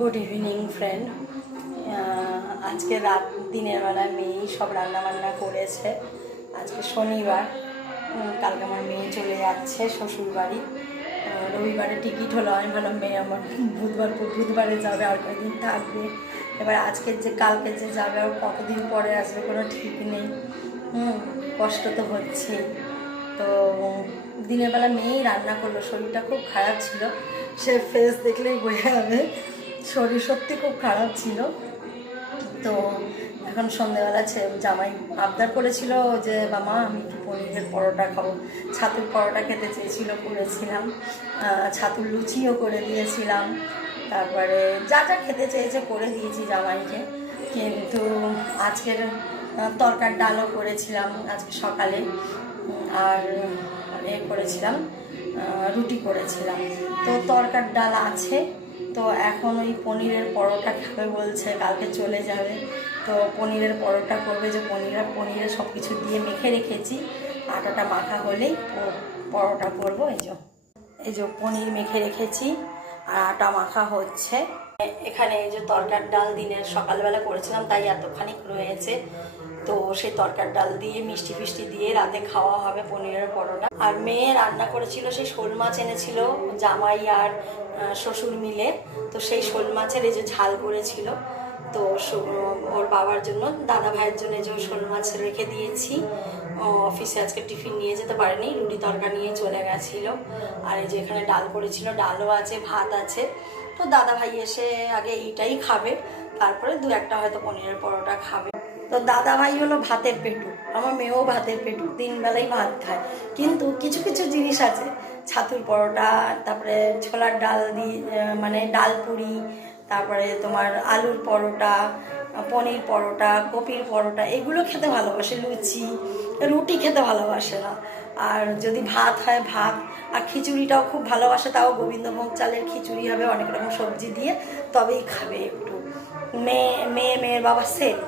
Good evening friend. আজকে রাত দিনের বেলায় মেয়েই সব রান্নাবান্না করেছে। আজকে শনিবার, কালকে আমার মেয়ে চলে যাচ্ছে শ্বশুর বাড়ি। রবিবারে টিকিট হলো, আমি ভাবলাম মেয়ে আমার বুধবারে যাবে, আর কয়েকদিন থাকবে। এবার আজকের যে কালকে যে যাবে আর কতদিন পরে আসবে কোনো ঠিক নেই। কষ্ট তো হচ্ছেই। তো দিনের বেলা মেয়েই রান্না করলো, শরীরটা খুব খারাপ ছিল, সে ফেস দেখলেই বোঝা যাবে শরীর সত্যি খুব খারাপ ছিল। তো এখন সন্ধ্যেবেলা জামাই আবদার করেছিল যে মামা আমি একটু পনিরের পরোটা খাবো। ছাতুর পরোটা খেতে চেয়েছিল, করেছিলাম। ছাতুর লুচিও করে দিয়েছিলাম। তারপরে যা যা খেতে চেয়েছে করে দিয়েছি জামাইকে। কিন্তু আজকের তরকার ডালও করেছিলাম আজকে সকালে, আর করেছিলাম রুটি করেছিলাম। তো তরকার ডাল আছে। তো এখন ওই পনিরের পরোটা খাবে বলছে, কালকে চলে যাবে। তো পনিরের পরোটা করবে, যে পনিরে সব কিছু দিয়ে মেখে রেখেছি, আটাটা মাখা হলেই পরোটা করবো। এই যে পনির মেখে রেখেছি আর আটা মাখা হচ্ছে। এখানে এই যে তরকার ডাল দিনের সকালবেলা করেছিলাম, তাই এতখানি রয়েছে। তো সেই তরকার ডাল দিয়ে মিষ্টি ফিষ্টি দিয়ে রাতে খাওয়া হবে পনিরের পরোটা। আর মেয়ে রান্না করেছিল, সেই শোল মাছ এনেছিল জামাই আর শ্বশুর মিলে। তো সেই শোল মাছের এই যে ঝাল করেছিল। তো ওর বাবার জন্য, দাদা ভাইয়ের জন্য যে শোল মাছ রেখে দিয়েছি। অফিসে আজকে টিফিন নিয়ে যেতে পারেনি, রুটি তরকা নিয়ে চলে গেছিলো। আর এই যে এখানে ডাল করেছিল, ডালও আছে, ভাত আছে। তো দাদা ভাই এসে আগে এইটাই খাবে, তারপরে দু একটা হয়তো পনিরের পরোটা খাবে। তো দাদা ভাই হলো ভাতের পেটু, আমার মেয়েও ভাতের পেটু, 3 বেলাই ভাত খায়। কিন্তু কিছু কিছু জিনিস আছে, ছাতুর পরোটা, তারপরে ছোলার ডাল দিয়ে মানে ডাল পুরি, তারপরে তোমার আলুর পরোটা, পনির পরোটা, কপির পরোটা, এগুলো খেতে ভালোবাসে। লুচি, রুটি খেতে ভালোবাসে না। আর যদি ভাত হয় ভাত, আর খিচুড়িটাও খুব ভালোবাসে, তাও গোবিন্দভোগ চালের খিচুড়ি হবে অনেক রকম সবজি দিয়ে, তবেই খাবে একটু। মেয়ের বাবা সেম,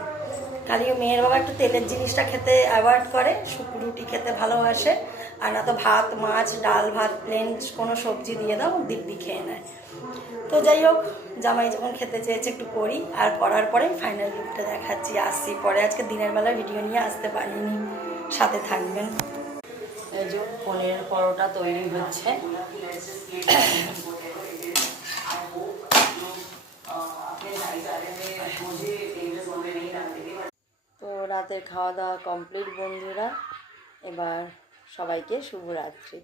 খালি মেয়ের বাবা একটু তেলের জিনিসটা খেতে অ্যাভয়েড করে, রুটি খেতে ভালোবাসে। আর না তো ভাত, মাছ, ডাল ভাত, প্লেন কোনো সবজি দিয়ে দাও দিব্যি খেয়ে নেয়। তো যাই হোক, জামাই যখন খেতে চেয়েছে একটু করি, আর করার পরে ফাইনাল লুকটা দেখাচ্ছি, আসছি পরে। আজকে দিনের বেলা ভিডিও নিয়ে আসতে পারিনি, সাথে থাকবেন। এই যে পনিরের পরোটা তৈরি হচ্ছে। তো রাতের খাওয়া দাওয়া কমপ্লিট বন্ধুরা, এবার সবাইকে শুভরাত্রি।